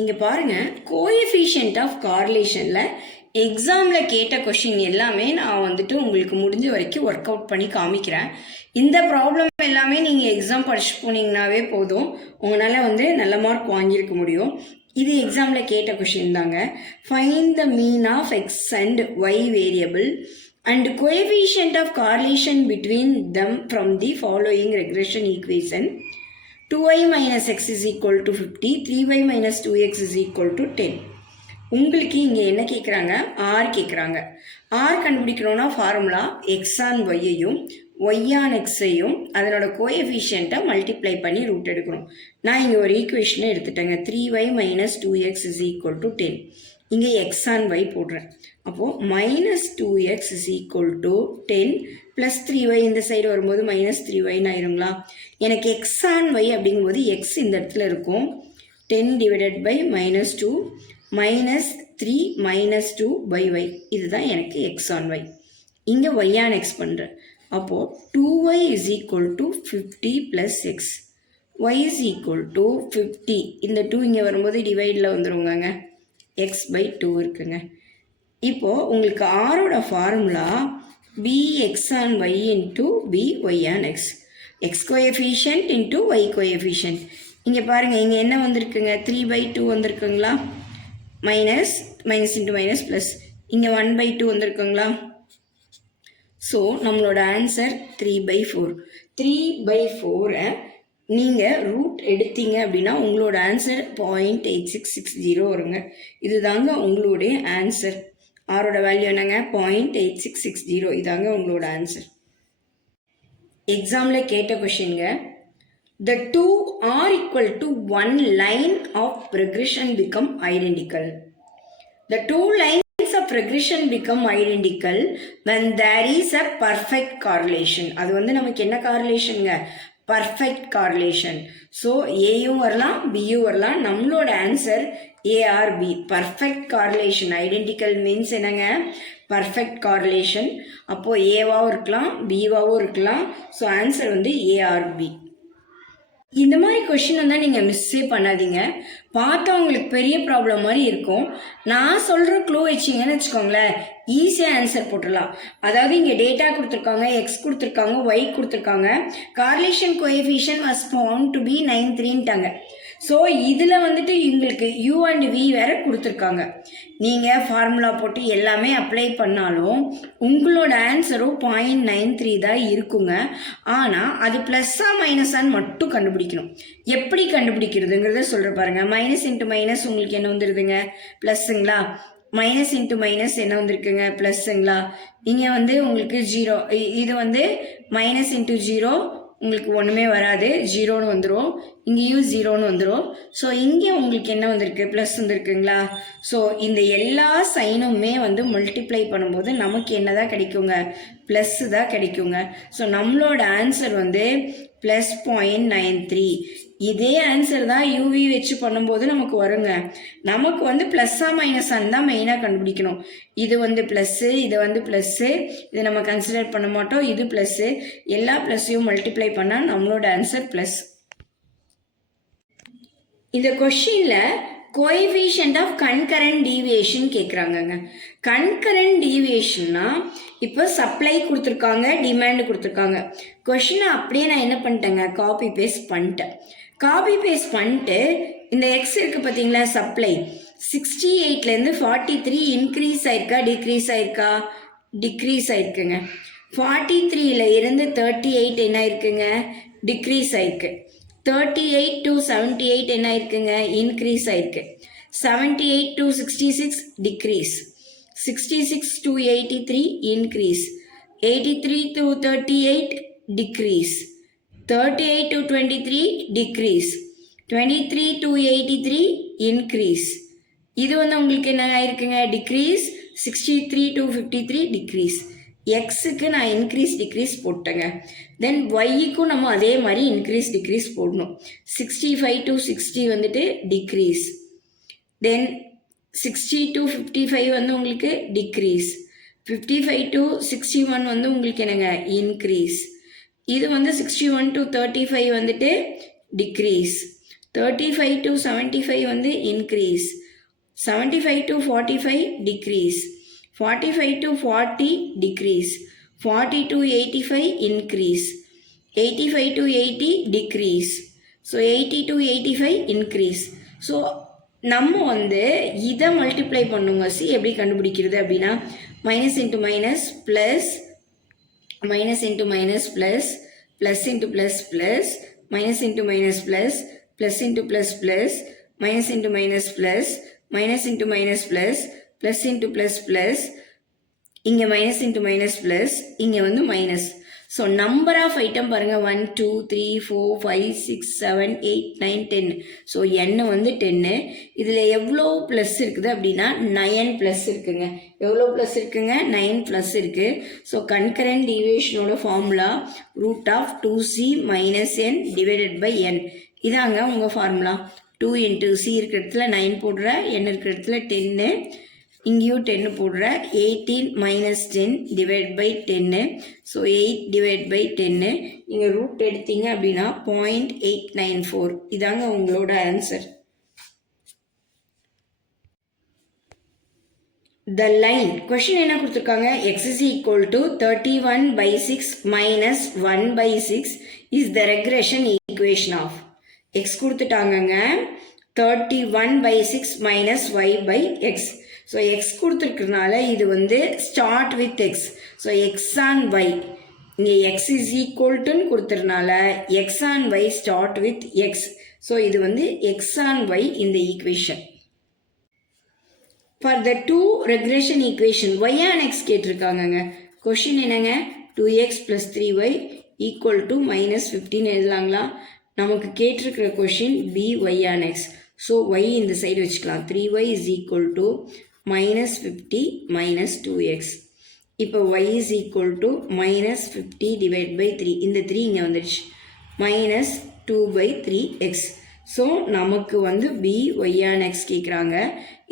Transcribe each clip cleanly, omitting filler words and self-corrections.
இங்கே பாருங்கள், coefficient of கார்லேஷனில் எக்ஸாமில் கேட்ட கொஷின் எல்லாமே நான் வந்துட்டு உங்களுக்கு முடிஞ்ச வரைக்கும் ஒர்க் அவுட் பண்ணி காமிக்கிறேன். இந்த ப்ராப்ளம் எல்லாமே நீங்கள் எக்ஸாம் படிச்சு போனீங்கன்னாவே போதும், உங்களால் வந்து நல்ல மார்க் வாங்கியிருக்க முடியும். இது எக்ஸாமில் கேட்ட கொஷின் தாங்க. Find the mean of x and y variable and coefficient of correlation between them from the following regression equation. 2y minus x is equal to 50, 3y minus 2x is equal to 10. உங்களுக்கு இங்கே என்ன கேட்குறாங்க? R கேட்குறாங்க. R கண்டுபிடிக்கணும்னா formula x on ஒய்யையும் y on எக்ஸையும் அதனோட கோஎஃபிஷியண்ட்டை மல்டிப்ளை பண்ணி ரூட் எடுக்கணும். நான் இங்கே ஒரு ஈக்குவேஷனை எடுத்துட்டேங்க. 3y minus 2x is equal to 10. இங்கே எக்ஸ் ஆன் ஒய் போடுறேன். அப்போது -2x is equal to 10 + 3y இந்த சைடு வரும்போது -3y ஆயிருங்களா? எனக்கு எக்ஸ் ஆன் ஒய் அப்படிங்கும்போது எக்ஸ் இந்த இடத்துல இருக்கும். 10 divided by -2 -3 -2/y இதுதான் எனக்கு எக்ஸ் ஆன் ஒய். இங்கே ஒய் ஆன் எக்ஸ் பண்ணுறேன். அப்போது 2y is equal to 50 + x. y is equal to 50. இந்த 2 இங்கே வரும்போது டிவைடில் வந்துருவாங்க. x/2 இருக்குங்க. இப்போது உங்களுக்கு ஆரோட formula bx on y into by on x. x coefficient into y coefficient. இங்கே பாருங்கள், இங்கே என்ன வந்திருக்குங்க? 3/2 வந்திருக்குங்களா? Minus into minus plus. இங்கே 1/2 வந்திருக்குங்களா? ஸோ நம்மளோட ஆன்சர் 3/4. 3/4 நீங்கள் ரூட் எடுத்தீங்க அப்படின்னா உங்களோட ஆன்சர் 0.8660 வருங்க. இதுதாங்க உங்களுடைய ஆன்சர். ஆரோட வேல்யூ என்னங்க? 0.8660. இதாங்க உங்களோட ஆன்சர். எக்ஸாமில் கேட்ட கொஷின்ங்க. The two are equal to one line of regression become identical. The two lines of regression become identical when there is a perfect correlation. அது வந்து நமக்கு என்ன கார்லேஷனுங்க? Perfect correlation. ஸோ ஏயும் வரலாம், பியும் வரலாம். நம்மளோட answer A or B, perfect correlation. Identical means என்னங்க? Perfect correlation. அப்போது ஏவாகவும் இருக்கலாம், பிவாகவும் இருக்கலாம். ஸோ ஆன்சர் வந்து ஏஆர்பி. இந்த மாதிரி கொஷின் வந்தால் நீங்கள் மிஸ்ஸே பண்ணாதீங்க. பார்த்தா உங்களுக்கு பெரிய ப்ராப்ளம் மாதிரி இருக்கும். நான் சொல்கிற க்ளூ வச்சிங்கன்னு வச்சுக்கோங்களேன், ஈஸியாக ஆன்சர் போட்டுடலாம். அதாவது இங்கே டேட்டா கொடுத்துருக்காங்க, எக்ஸ் கொடுத்துருக்காங்க, ஒய் கொடுத்துருக்காங்க. Correlation coefficient was found to be 93ன்ட்டாங்க. ஸோ இதில் வந்துட்டு உங்களுக்கு யூ அண்ட் வி வேறு கொடுத்துருக்காங்க. நீங்கள் ஃபார்முலா போட்டு எல்லாமே அப்ளை பண்ணாலும் உங்களோட ஆன்சரும் 0.93 தான் இருக்குங்க. ஆனால் அது ப்ளஸ்ஸா மைனஸான்னு மட்டும் கண்டுபிடிக்கணும். எப்படி கண்டுபிடிக்கிறதுங்கிறத சொல்கிற பாருங்கள். மைனஸ் இன்ட்டு மைனஸ் உங்களுக்கு என்ன வந்துடுதுங்க? ப்ளஸ்ஸுங்களா? மைனஸ் இன்ட்டு மைனஸ் என்ன வந்திருக்குங்க? ப்ளஸ்ஸுங்களா? இங்கே வந்து உங்களுக்கு 0. இது வந்து மைனஸ் இன்ட்டு 0 உங்களுக்கு ஒன்றுமே வராது, 0ன்னு வந்துடும். இங்கேயும் 0ன்னு வந்துடும். ஸோ இங்கே உங்களுக்கு என்ன வந்திருக்கு? ப்ளஸ் வந்துருக்குங்களா? ஸோ இந்த எல்லா சைனுமே வந்து மல்டிப்ளை பண்ணும்போது நமக்கு என்ன தான் கிடைக்குங்க? ப்ளஸ்ஸு தான் கிடைக்குங்க. ஸோ நம்மளோட ஆன்சர் வந்து +0.93. இதே ஆன்சர் தான் யூவி வச்சு பண்ணும்போது நமக்கு வருங்க. நமக்கு வந்து ப்ளஸ்ஸா மைனஸான்னு தான் மெயினாக கண்டுபிடிக்கணும். இது வந்து ப்ளஸ்ஸு, இது வந்து ப்ளஸ்ஸு, இது நம்ம கன்சிடர் பண்ண மாட்டோம். இது ப்ளஸ்ஸு, எல்லா ப்ளஸ்ஸையும் மல்டிப்ளை பண்ணால் நம்மளோட ஆன்சர் ப்ளஸ். இந்த கொஷினில் கோஎஃபிஷியன்ட் ஆஃப் கன்கரண்ட் டீவியேஷன் கேட்குறாங்கங்க. கன்கரண்ட் டீவியேஷன்னா இப்போ சப்ளை கொடுத்துருக்காங்க, டிமாண்டு கொடுத்துருக்காங்க. கொஷினை அப்படியே நான் என்ன பண்ணிட்டேங்க? காப்பி பேஸ்ட் பண்ணிட்டேன். காப்பி பேஸ்ட் பண்ணிட்டு இந்த எக்ஸ் இருக்குது பார்த்தீங்களா? சப்ளை 68லேருந்து 43 இன்க்ரீஸ் ஆயிருக்கா, டிக்ரீஸ் ஆயிருக்கா? டிக்ரீஸ் ஆயிருக்குங்க. 43ல் இருந்து 38 என்ன ஆயிருக்குங்க? டிக்ரீஸ் ஆயிருக்கு. 38 to 78 என்ன ஆயிருக்குங்க? இன்க்ரீஸ் ஆயிருக்கு. 78 to 66 decrease. 66 to 83 increase. 83 to 38 decrease. 38 to 23 decrease. 23 to 83 increase. இது வந்து உங்களுக்கு என்ன ஆயிருக்குங்க? டிக்ரீஸ். 63 to 53 degrees. எக்ஸுக்கு நான் இன்க்ரீஸ் டிக்ரீஸ் போட்டேங்க. தென் ஒய்க்கும் நம்ம அதே மாதிரி இன்க்ரீஸ் டிக்ரீஸ் போடணும். 65 to 60 வந்துட்டு டிக்ரீஸ். தென் 60 to 55 வந்து உங்களுக்கு டிக்ரீஸ். 55 to 61 வந்து உங்களுக்கு என்னங்க? இன்க்ரீஸ். இது வந்து 61 to 35 வந்துட்டு டிக்ரீஸ். 35 to 75 வந்து increase, 75 to 45 decrease, 45 to 40 decrease, 40 to 85 increase, 85 to 80 decrease, so 80 to 85 increase. So நம்ம வந்து இதை மல்டிப்ளை பண்ணுங்க. சி எப்படி கண்டுபிடிக்கிறது அப்படின்னா minus into minus plus, minus into minus plus, plus into plus plus, minus into minus plus, plus into plus plus, minus into minus plus, minus into minus plus, plus into plus plus, இங்கே minus into minus plus, இங்கே வந்து minus. So number of item பாருங்கள் 1 2 3 4 5 6 7 8 9 10. So எண்ணு வந்து 10. இதில் எவ்வளோ plus இருக்குது அப்படின்னா 9 ப்ளஸ் இருக்குங்க. எவ்வளோ ப்ளஸ் இருக்குங்க? 9 ப்ளஸ் இருக்குது. ஸோ கன்கரண்ட் டீவியேஷனோட formula root of 2c minus n divided by n. இதாங்க உங்கள் ஃபார்முலா. 2 இன்ட்டு சி இருக்கிற இடத்துல 9 போடுற, n இருக்கிற இடத்துல 10, இங்கேயும் 10 போடுற, 18 minus 10 divide by 10. So 8 divide by 10. நீங்கள் ரூட் எடுத்தீங்க அப்படின்னா 0.894. இதாங்க உங்களோட ஆன்சர். The line question என்ன கொடுத்துருக்காங்க? x is equal to 31 by 6 minus 1 by 6 is the regression equation of. x கொடுத்துட்டாங்கங்க. 31 by 6 minus y by x. So x கொடுத்துருக்கறனால இது வந்து start with x. So x on y, இங்கே x is equal டுன்னு கொடுத்துறனால x on y start with x. So இது வந்து x on y இந்த equation. For the two regression equation y on x கேட்டிருக்காங்கங்க. கொஷின் என்னங்க? 2x + 3y ஈக்குவல் டு -15 எழுதலாங்களா? நமக்கு கேட்டிருக்கிற question B y on x. So Y இந்த side வச்சுக்கலாம். 3y is equal to -50 minus 2x. இப்போ y is equal to -50 divided by 3. இந்த 3 இங்கே வந்துடுச்சு. -2/3x. ஸோ நமக்கு வந்து b y on x கேட்குறாங்க.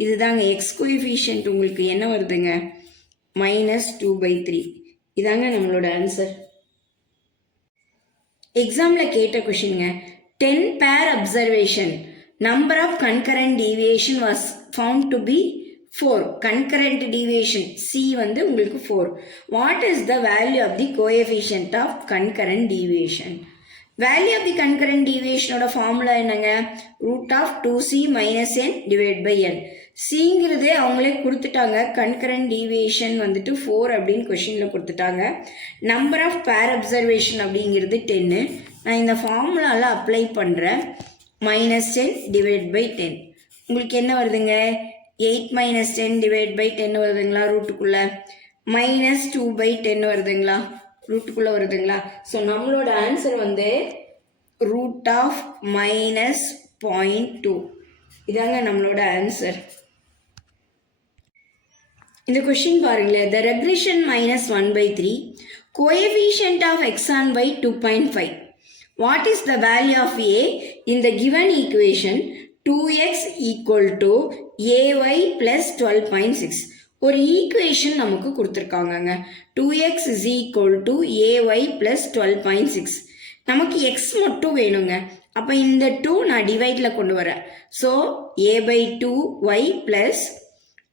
இதுதாங்க x கோஎஃபிஷியன்ட் உங்களுக்கு என்ன வருதுங்க? -2/3. இதாங்க நம்மளோட ஆன்சர். எக்ஸாமில் கேட்ட கொஷினுங்க. 10 pair observation. Number of concurrent deviation was found to be 4. Concurrent deviation C வந்து உங்களுக்கு 4. What is the value of the coefficient of concurrent deviation? Value of the concurrent deviation ஓட ஃபார்முலா என்னங்க? root of 2c minus n divided by n. Cங்கிறது அவங்களே கொடுத்துட்டாங்க. concurrent deviation வந்துட்டு 4 அப்படின்னு கொஷினில் கொடுத்துட்டாங்க. number of pair observation அப்படிங்கிறது 10. நான் இந்த ஃபார்முலாவில் அப்ளை பண்ணுறேன். -10 divided by 10. உங்களுக்கு என்ன வருதுங்க? 8 minus 10 divided by 10 வருதுங்களா? ரூட்டுக்குள்ளே -2/10 வருதுங்களா? ரூட்டுக்குள்ளே வருதுங்களா? ஸோ நம்மளோட ஆன்சர் வந்து ரூட் ஆஃப் -0.2. இதாங்க நம்மளோட ஆன்சர். இந்த கொஷின் பாருங்களேன். The regression -1/3 coefficient of x on y 2.5. What is the value of a in the given equation? 2x equal to ay plus 12.6. ஒரு ஈக்குவேஷன் நமக்கு கொடுத்துருக்காங்கங்க. 2x is equal to ay plus 12.6. நமக்கு x மட்டும் வேணுங்க. அப்போ இந்த 2 நான் டிவைடில் கொண்டு வரேன். So a/2y plus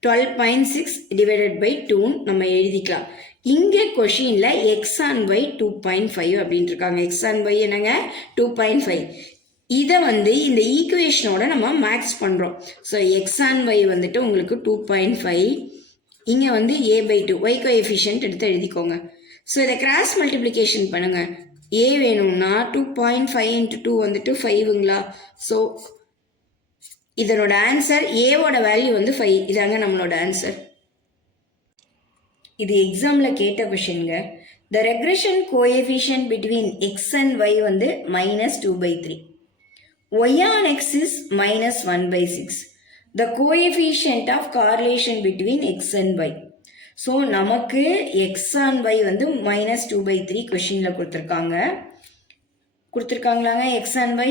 12.6 divided by 2 நம்ம எழுதிக்கலாம். இங்கே கொஷினில் எக்ஸ் ஆன் ஒய் 2.5 அப்படின்ட்டு இருக்காங்க. எக்ஸ் ஆன் ஒய் என்னங்க? 2.5. இதை வந்து இந்த ஈக்குவேஷனோட நம்ம மேக்ஸ் பண்ணுறோம். ஸோ எக்ஸ் ஆன் ஒய் வந்துட்டு உங்களுக்கு 2.5. இங்கே வந்து a/2 ஒய் கோஎஃபிஷியன்ட் எடுத்து எழுதிக்கோங்க. ஸோ இதை கிராஸ் மல்டிப்ளிகேஷன் பண்ணுங்கள். a வேணும்னா 2.5 × 2 வந்துட்டு 5ங்களா? ஸோ இதனோட ஆன்சர் ஏவோட வேல்யூ வந்து 5. இதாங்க நம்மளோட ஆன்சர். இது எக்ஸாமில் கேட்ட கொஷின்ங்க. The regression coefficient between x and y வந்து -2/3. y on x is -1/6. The coefficient of correlation between x and y. So நமக்கு x on y வந்து -2/3 கொஷினில் கொடுத்துருக்காங்களாங்க. x on y.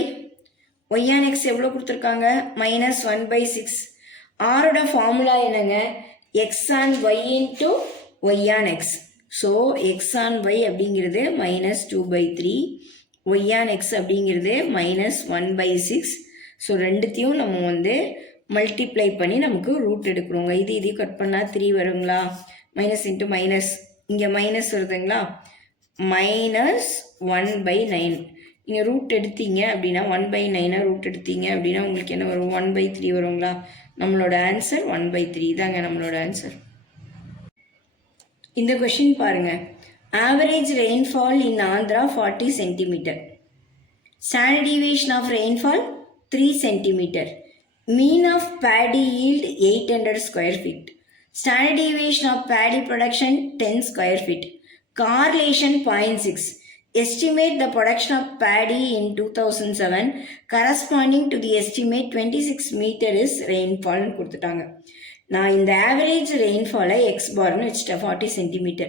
y on x எவ்வளோ கொடுத்துருக்காங்க? -1/6. ஆரோட ஃபார்முலா என்னங்க? x on y into y on x. So x on y அப்படிங்கிறது -2/3. y on x அப்படிங்கிறது -1/6. So ரெண்டுத்தையும் நம்ம வந்து மல்டிப்ளை பண்ணி நமக்கு ரூட் எடுக்கணுங்க. இது கட் பண்ணால் 3 வருங்களா, மைனஸ் இன்ட்டு மைனஸ், இங்கே மைனஸ் வருதுங்களா, -1/9. நீங்கள் ரூட் எடுத்தீங்க அப்படின்னா 1/9 ரூட் எடுத்தீங்க அப்படின்னா உங்களுக்கு என்ன வரும், 1/3 வருங்களா. நம்மளோட ஆன்சர் 1/3 தாங்க நம்மளோட ஆன்சர். இந்த கொஷின் பாருங்க. Average rainfall in Andhra 40 centimetre. Standard deviation of rainfall 3 centimetre. Mean of paddy yield 800 square feet. Standard deviation of paddy production 10 square feet. Correlation 0.6. Estimate the production of paddy in 2007 corresponding to the estimate 26 meter is rainfall கொடுத்துட்டாங்க. நான் இந்த average rainfall x barன்னு வச்சுட்டேன் 40 centimeter.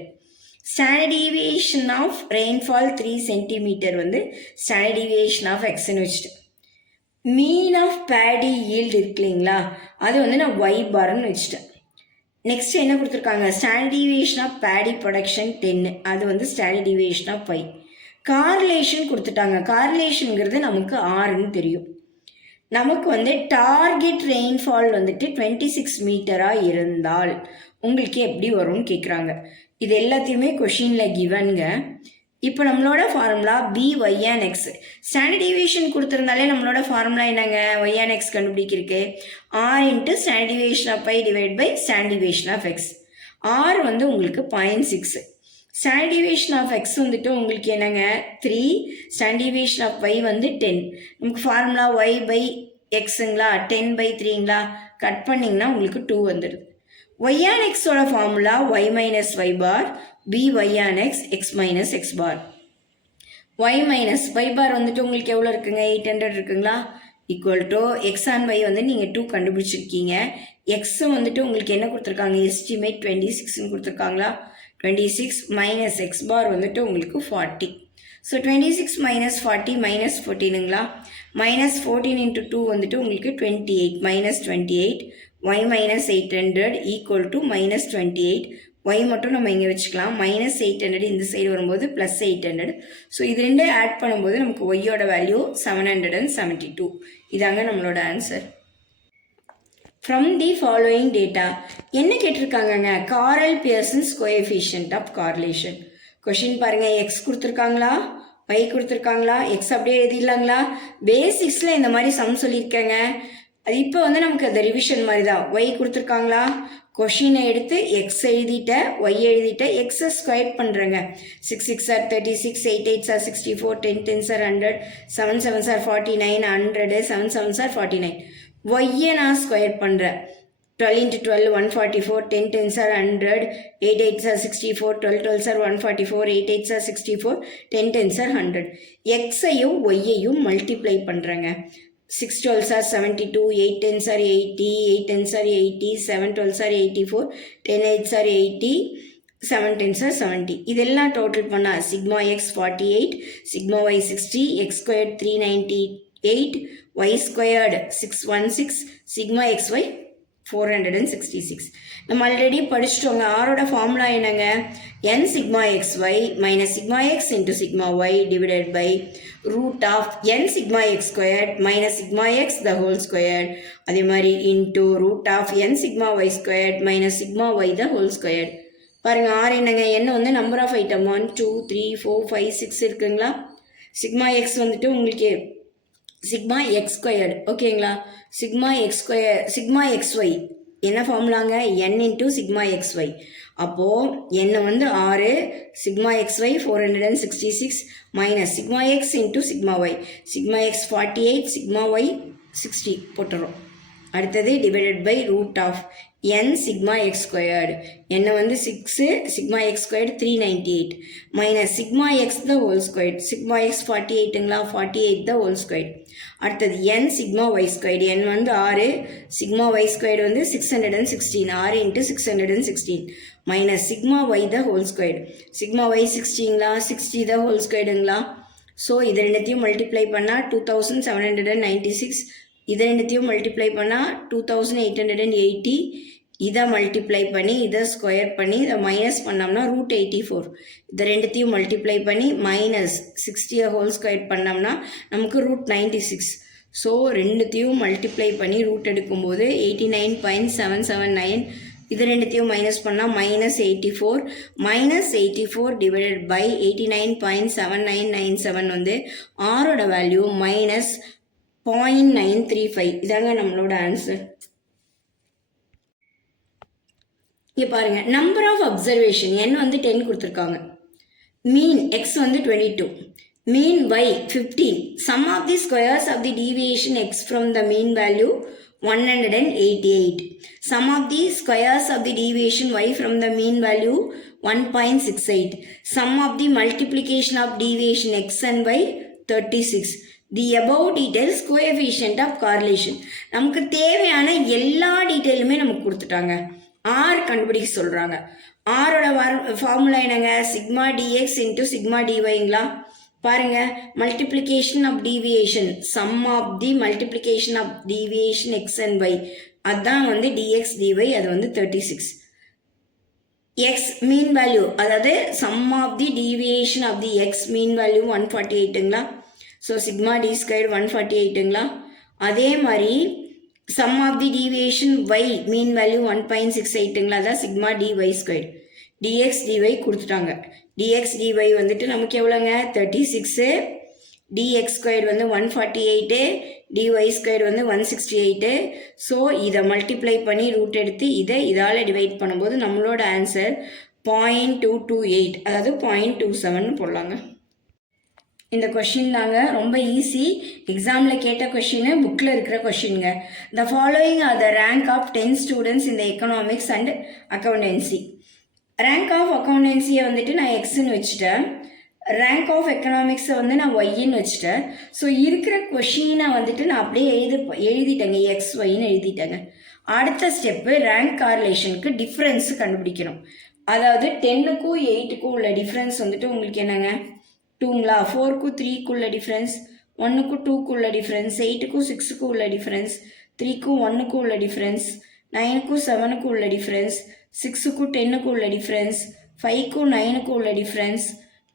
Standard deviation of rainfall 3 centimeter வந்து standard deviation of xன்னு வச்சுட்டேன். மீன் of Bedi yield இருக்கு இல்லைங்களா, அது வந்து நான் ஒய் பார்ன்னு வச்சுட்டேன். நெக்ஸ்ட் என்ன கொடுத்துருக்காங்க, standard deviation of paddy production 10, அது வந்து standard deviation of y. Correlation கொடுத்துட்டாங்க. கார்லேஷனுங்கிறது நமக்கு ஆறுன்னு தெரியும். நமக்கு வந்து டார்கெட் ரெயின்ஃபால் வந்துட்டு 26 மீட்டராக இருந்தால் உங்களுக்கு எப்படி வரும்னு கேட்குறாங்க. இது எல்லாத்தையுமே கொஷினில் கிவனுங்க. இப்போ நம்மளோட ஃபார்முலா BYN(x). ஸ்டாண்டர்ட் டிவியேஷன் கொடுத்துருந்தாலே நம்மளோட ஃபார்முலா என்னங்க, YN(x) கண்டுபிடிக்கிறதுக்கு R into standard deviation of y divide by standard deviation of x. R வந்து உங்களுக்கு 0.6. ஸ்டாண்டர்ட் டிவியேஷன் ஆஃப் x வந்துட்டு உங்களுக்கு என்னங்க 3, ஸ்டாண்டர்ட் டிவியேஷன் ஆஃப் y வந்து 10. நமக்கு ஃபார்முலா y பை எக்ஸுங்களா, 10/3ங்களா, கட் பண்ணிங்கன்னா உங்களுக்கு 2 வந்துடுது. YN(x)ஓட ஃபார்முலா y மைனஸ் y பார் BYN(x) x மைனஸ் x பார். y மைனஸ் y பார் வந்துட்டு உங்களுக்கு எவ்வளோ இருக்குங்க, 800 இருக்குங்களா, equal to x and y வந்து நீங்கள் 2 கண்டுபிடிச்சிருக்கீங்க. x வந்துட்டு உங்களுக்கு என்ன கொடுத்துருக்காங்க, எஸ்டிமேட் 26ன்னு கொடுத்துருக்காங்களா, 26 மைனஸ் x பார் வந்துட்டு உங்களுக்கு 40. ஸோ 26 மைனஸ் 40 மைனஸ் 14ங்களா, மைனஸ் 14 இன்ட்டு 2 வந்துட்டு உங்களுக்கு 28, minus 28, y minus 800 equal to minus 28. y மட்டும் நம்ம இங்கே வச்சுக்கலாம், மைனஸ் 800 இந்த சைடு வரும்போது ப்ளஸ் 800. ஸோ இது ரெண்டு ஆட் பண்ணும்போது நமக்கு ஒய்யோட வேல்யூ 772. இதாங்க நம்மளோட answer. From the following data என்ன கேட்டிருக்காங்கங்க, காரல் பியர்சன்ஸ் கோஎஃபிஷியன்ட் ஆஃப் கார்லேஷன். கொஷின் பாருங்கள், எக்ஸ் கொடுத்துருக்காங்களா, y கொடுத்துருக்காங்களா, எக்ஸ் அப்படியே எழுதிடலாங்களா. பேசிக்ஸில் இந்த மாதிரி சம் சொல்லியிருக்கேங்க. அது இப்போ வந்து நமக்கு அது ரிவிஷன் மாதிரி தான். ஒய் கொடுத்துருக்காங்களா, கொஷினை எடுத்து எக்ஸ் எழுதிட்டேன், ஒய் எழுதிட்டேன், எக்ஸை ஸ்கொயர் பண்ணுறேங்க. 6 6 are 36, 8 8 are 64, 10 10 are 100, 7 7 are 49, 100, 7 7 are 49. ஒய்யை நான் ஸ்கொயர் பண்ணுறேன். 12 into 12 144, 10 10 are 100, 8 8 are 64, 12 12 are 144, 8 8 are 64, 10 10 are 100. எக்ஸையும் ஒய்யையும் மல்டிப்ளை பண்ணுறேங்க. 6 12 are 72, 8 10 are 80, 8 10 are 80, 7 12 are 84, 10 8 are 80, 7 10 are 70. இதெல்லாம் டோட்டல் பண்ணால் sigma x 48, sigma y 60, x squared 398, y squared 616, sigma x y 466. நம்ம already படிச்சிட்டோங்க. ஆரோட ஃபார்முலா என்னங்க, n sigma x y minus sigma x into sigma y divided by root of n sigma x squared minus sigma x the whole squared, அதே மாதிரி into root of n sigma y squared minus sigma y the whole squared. பாருங்கள் R என்னங்க, n வந்து number of item 1 2 3 4 5 6 இருக்குங்களா. Sigma x வந்துட்டு உங்களுக்கு sigma x squared, ஓகேங்களா. Sigma x square sigma x y என்ன ஃபார்முலாங்க, n into sigma x y. அப்போது n வந்து 6, sigma x y 466 minus sigma x into sigma y. Sigma x 48, sigma y 60 போட்டுறோம். அடுத்தது divided by root of n sigma x squared. n வந்து 6, sigma x squared 398 minus sigma x the whole squared. Sigma x 48ங்களா, 48 the whole squared. அடுத்தது n sigma y squared. n வந்து 6, sigma y squared வந்து 616, 6 into 616 minus sigma y the whole squared. Sigma y 60ங்களா, 60 the whole ஸ்கொயர்டுங்களா. So இது ரெண்டுத்தையும் multiply பண்ணால் 2796, இதை ரெண்டுத்தையும் மல்டிப்ளை பண்ணால் 2880, இதை மல்டிப்ளை பண்ணி இதை ஸ்கொயர் பண்ணி இதை மைனஸ் பண்ணோம்னா ரூட் 84. இதை ரெண்டுத்தையும் மல்டிப்ளை பண்ணி மைனஸ் 60 ஹோல் ஸ்கொயர் பண்ணோம்னா நமக்கு ரூட் 96. ஸோ ரெண்டுத்தையும் மல்டிப்ளை பண்ணி ரூட் எடுக்கும்போது 89.779, இது ரெண்டுத்தையும் மைனஸ் பண்ணால் -84 டிவைடட் பை 89.7997 வந்து ஆரோட வேல்யூ -0.935. இதாங்க நம்மளோட ஆன்சர். இங்கே பாருங்கள், நம்பர் ஆஃப் அப்சர்வேஷன் n வந்து 10 கொடுத்துருக்காங்க. மீன் x வந்து 22, mean y 15. Sum of the squares of the deviation x from the mean value 188. Sum of the squares of the deviation y from the mean value 1.68. Sum of the multiplication of deviation x and y 36. The above details coefficient of correlation. நமக்கு தேவையான எல்லா டீட்டெயிலுமே நமக்கு கொடுத்துட்டாங்க. R கண்டுபிடிக்க சொல்கிறாங்க. ஆரோட formula என்னங்க? Sigma d x into sigma டிஒய்ங்களா? பாருங்க, multiplication of deviation, sum of the multiplication of deviation x and y, அதுதான் வந்து டிஎக்ஸ் டிஒய், அது வந்து 36. எக்ஸ் மீன் வேல்யூ, அதாவது sum of the deviation of the x mean value 148ங்களா? So sigma d square 148ங்களா? அதே மாதிரி sum of the deviation y mean value 1.68ங்களா? அதான் sigma d y square. D x d y கொடுத்துட்டாங்க. டிஎக்ஸ் டிஒய் வந்துட்டு நமக்கு எவ்வளோங்க? 36. டிஎக்ஸ் ஸ்கொயர் வந்து 148, டிஒய் ஸ்கொயர் வந்து 168. ஸோ இதை மல்டிப்ளை பண்ணி ரூட் எடுத்து இதால் டிவைட் பண்ணும்போது நம்மளோட ஆன்சர் 0.228, அதாவது 0.27 போடலாங்க. இந்த கொஷின் தாங்க, ரொம்ப ஈஸி. எக்ஸாமில் கேட்ட கொஷின், புக்கில் இருக்கிற கொஷினுங்க. The following are the rank of 10 students இந்த economics and accountancy. Rank of அக்கௌண்டன்சியை வந்துட்டு நான் எக்ஸ்ன்னு வச்சுட்டேன், ரேங்க் ஆஃப் எக்கனாமிக்ஸை வந்து நான் ஒய்ன்னு வச்சுட்டேன். ஸோ இருக்கிற கொஷினை வந்துட்டு நான் அப்படியே எழுதிட்டேங்க, எக்ஸ் ஒய்ன்னு எழுதிட்டேங்க. அடுத்த ஸ்டெப்பு ரேங்க் கார்லேஷனுக்கு டிஃப்ரென்ஸ் கண்டுபிடிக்கணும். அதாவது 10க்கும் 8க்கும் உள்ள டிஃப்ரென்ஸ் வந்துட்டு உங்களுக்கு என்னங்க? 2ங்களா? 4க்கும் 3க்குள்ள டிஃப்ரென்ஸ், 1க்கும் 2க்கு உள்ள டிஃப்ரென்ஸ், 8க்கும் 6க்கும் உள்ள டிஃப்ரென்ஸ், 3க்கும் 1க்கும் உள்ள டிஃப்ரென்ஸ், 9க்கும் 7க்கும் உள்ள டிஃப்ரென்ஸ், 6க்கும் 10க்கும் உள்ள டிஃப்ரென்ஸ், 5க்கும் 9க்கும் உள்ள டிஃப்ரென்ஸ்,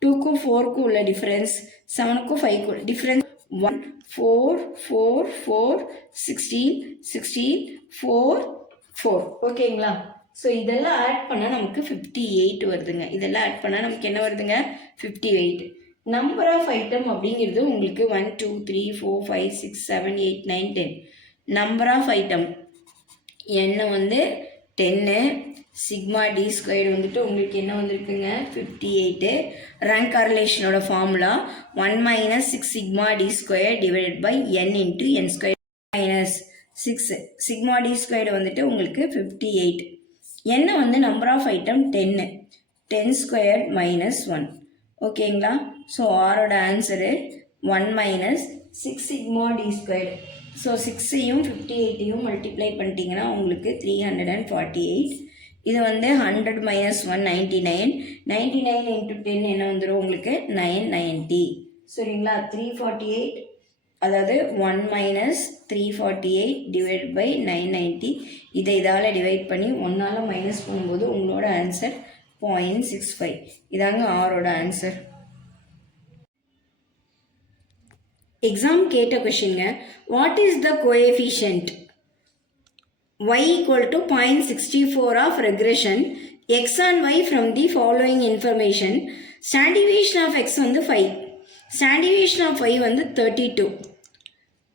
2க்கும் 4க்கும் உள்ள டிஃப்ரென்ஸ், 7க்கும் 5க்கும் உள்ள டிஃப்ரென்ஸ். 1 4 4 4 16 16 4 4. ஓகேங்களா? ஸோ இதெல்லாம் ஆட் பண்ணால் நமக்கு 58 வருதுங்க. இதெல்லாம் ஆட் பண்ணால் நமக்கு என்ன வருதுங்க? 58. நம்பர் ஆஃப் ஐட்டம் அப்படிங்கிறது உங்களுக்கு 1 2 3 4 5 6 7 8 9 10. நம்பர் ஆஃப் ஐட்டம் என்ன வந்து 10. சிக்மா டி ஸ்கொயர் வந்துட்டு உங்களுக்கு என்ன வந்திருக்குங்க? 58. ரேங்க் கார்லேஷனோட formula 1 - 6 sigma d square divided by n into n square minus 6 sigma d square வந்துட்டு உங்களுக்கு 58. என்ன வந்து number of item 10. 10 square minus 1. ஓகேங்களா? ஸோ ஆரோட answer 1 - 6 sigma d square. So 6ஐயும் 58ஐயும் மல்டிப்ளை பண்ணிட்டீங்கன்னா உங்களுக்கு 348. இது வந்து 100 - 1 99. 99 × 10 என்ன வந்துடும் உங்களுக்கு? 990. சரிங்களா? 348, அதாவது 1 - 348 டிவைட் பை 990. இதால் டிவைட் பண்ணி 1ஆல் மைனஸ் பண்ணும்போது உங்களோட ஆன்சர் 0.65. இதாங்க ஆரோட ஆன்சர். எக்ஸாம் கேட்ட கொஷின்ங்க, what is the coefficient y equal to 0.64 of regression x and y from the following information. Standard deviation of x வந்து 5, standard deviation of y வந்து 32.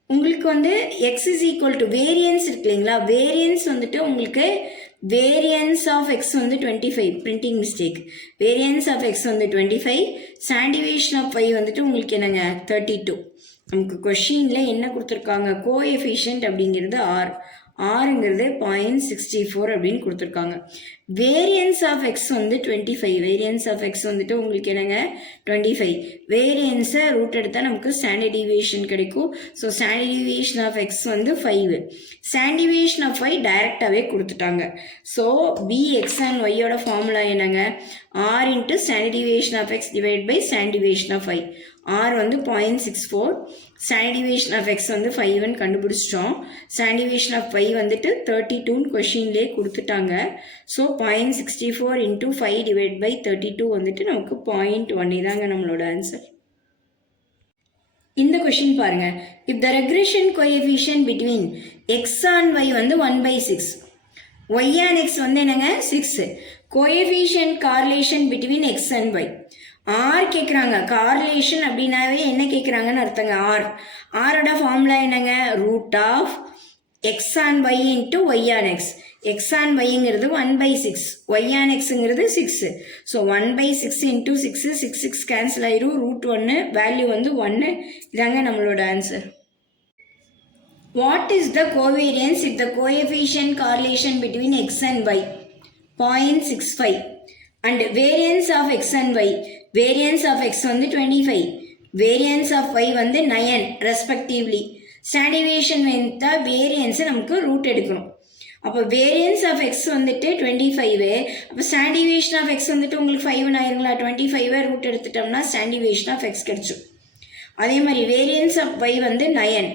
உங்களுக்கு வந்து x is equal to variance இருக்கு இல்லைங்களா? Variance வந்துட்டு உங்களுக்கு வேரியன்ஸ் ஆஃப் எக்ஸ் வந்து 25, printing mistake. Variance of x வந்து 25, ஸ்டாண்டர்ட் டிவியேஷன் ஆஃப் y வந்துட்டு உங்களுக்கு என்னங்க? 32. நமக்கு கொஷினில் என்ன கொடுத்துருக்காங்க? கோஎஃபிஷியன்ட் அப்படிங்கிறது ஆறுங்கிறது 0.64 அப்படின்னு கொடுத்துருக்காங்க. வேரியன்ஸ் ஆஃப் எக்ஸ் வந்து 25, வேரியன்ஸ் ஆஃப் எக்ஸ் வந்துட்டு உங்களுக்கு என்னங்க? 25. வேரியன்ஸை ரூட் எடுத்தால் நமக்கு ஸ்டாண்டர்ட் டிவியேஷன் கிடைக்கும். So standard deviation of x வந்து 5, ஸ்டாண்டர்ட் டிவியேஷன் ஆஃப் y டைரெக்டாகவே கொடுத்துட்டாங்க. ஸோ bx and yயோட ஃபார்முலா என்னங்க? r into standard deviation of x divide by standard deviation of y. r வந்து 0.64, ஸ்டாண்டர்ட் டிவியேஷன் ஆஃப் எக்ஸ் வந்து 5ன்னு கண்டுபிடிச்சிட்டோம். Standard deviation of y வந்துட்டு 32ன்னு கொஷின்லேயே கொடுத்துட்டாங்க. ஸோ 0.64 × 5 டிவைட் பை 32 வந்துட்டு நமக்கு 0.1. இதாங்க நம்மளோட ஆன்சர். இந்த கொஷின் பாருங்க. If the regression coefficient between x and y வந்து 1/6, ஒய் அண்ட் எக்ஸ் வந்து என்னங்க 6, coefficient correlation between x and y r கேட்குறாங்க. கார்லேஷன் அப்படின்னாவே என்ன கேட்குறாங்கன்னு அர்த்தங்க. ஆரோட ஃபார்முலா என்னங்க, root of x and y into y and x. X and ஒய்ங்கிறது 1/6, ஒய் அண்ட் எக்ஸுங்கிறது 6. ஸோ 1/6 இன்ட்டு 6, 6 கேன்சல் ஆயிரும், ரூட் 1, வேல்யூ வந்து 1. இதாங்க நம்மளோட answer. What is the covariance if the coefficient correlation between x and y 0.65 and variance of x and y, variance of x வந்து 25, variance of y வந்து 9 respectively. ஸ்டாண்டிவேஷன் வந்து வேரியன்ஸை நமக்கு root எடுக்கணும். அப்போ வேரியன்ஸ் ஆஃப் எக்ஸ் வந்துட்டு 25, அப்போ ஸ்டாண்டிவேஷன் ஆஃப் எக்ஸ் வந்துட்டு உங்களுக்கு 5 ஆயிருங்களா, 25 ரூட் எடுத்துட்டோம்னா ஸ்டாண்டிவேஷன் ஆஃப் எக்ஸ் கிடச்சிடும். அதே மாதிரி வேரியன்ஸ் ஆஃப் ஒய் வந்து 9,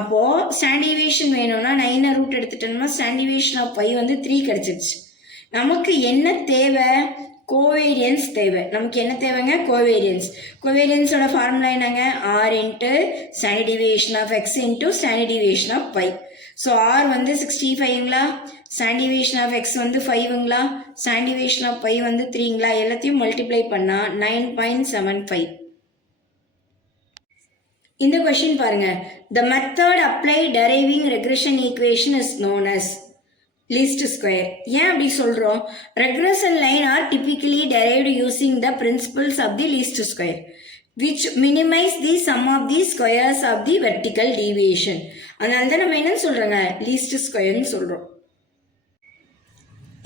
அப்போது ஸ்டாண்டிவேஷன் வேணும்னா 9 ரூட் எடுத்துட்டோம்னா ஸ்டாண்டிவேஷன் ஆஃப் ஒய் வந்து 3 கிடச்சிருச்சு. நமக்கு என்ன தேவை, கோவேரியன்ஸ் தேவை. நமக்கு என்ன தேவைங்க, கோவேரியன்ஸ். கோவேரியன்ஸோட ஃபார்முலா என்னங்க, r into standard deviation of x into standard deviation of y. So r வந்து 65ங்களா, ஸ்டாண்டர்ட் டிவியேஷன் ஆஃப் எக்ஸ் வந்து 5ங்களா, ஸ்டாண்டர்ட் டிவியேஷன் ஆஃப் ஒய் வந்து 3ங்களா, எல்லாத்தையும் மல்டிப்ளை பண்ணால் 9.75. இந்த கொஸ்டின் பாருங்க. The method apply deriving regression equation is known as least square. ஏன் அப்படி சொல்கிறோம், regression line are typically derived using the principles of the least square which minimize the sum of the squares of the vertical deviation. அதனால தான் நம்ம என்ன சொல்கிறோங்க, least squareன்னு சொல்கிறோம்.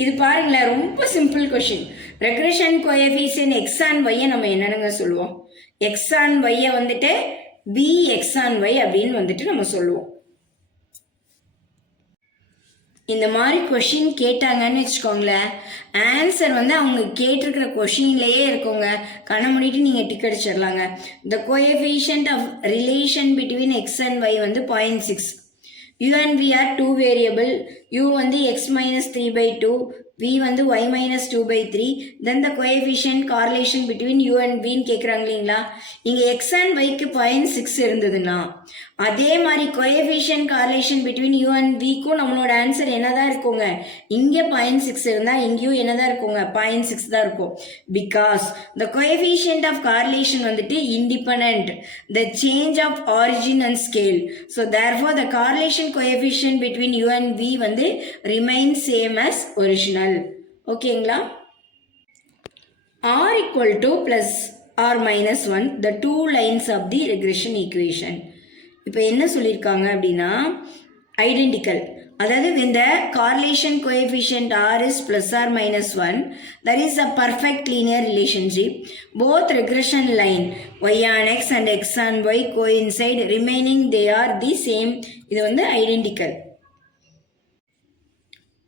இது பாருங்களேன், ரொம்ப simple question. Regression coefficient x and ஒய்யை நம்ம என்னென்னங்க சொல்லுவோம், எக்ஸ் அண்ட் ஒய்யை வந்துட்டு பி எக்ஸ் அண்ட் ஒய் அப்படின்னு வந்துட்டு நம்ம சொல்லுவோம். இந்த மாதிரி கொஷின் கேட்டாங்கன்னு வச்சுக்கோங்களேன், ஆன்சர் வந்து அவங்க கேட்டிருக்கிற கொஷின்லேயே இருக்குங்க. கண்ண மூடிட்டு நீங்கள் டிக் அடிச்சிடலாங்க. The coefficient of relation between x and y வந்து 0.6. u and v are two variable. u வந்து x minus 3/2, v வந்து y minus 2/3. then the coefficient correlation between u and v ன்னு கேட்குறாங்க இல்லைங்களா. இங்கே x and y க்கு 0.6 இருந்ததுன்னா அதே மாதிரி coefficient correlation between u and v க்கும் நம்மளோட ஆன்சர் என்னதான் இருக்குங்க, இங்கே 0.6 இருந்தால் இங்கேயும் என்னதான் இருக்குங்க, 0.6 தான் இருக்கும். Because the coefficient of correlation வந்துட்டு independent, the change of origin and scale. so therefore the correlation coefficient between u and v வந்து remain same as original. ஓகேங்களா. r equal to plus r minus 1 the two lines of the regression equation. இப்போ என்ன சொல்லியிருக்காங்க அப்படின்னா identical, அதாவது when the correlation coefficient r is plus or minus 1 there is a perfect linear relationship. both regression line y on x and x on y coincide remaining they are the same. இது வந்து identical.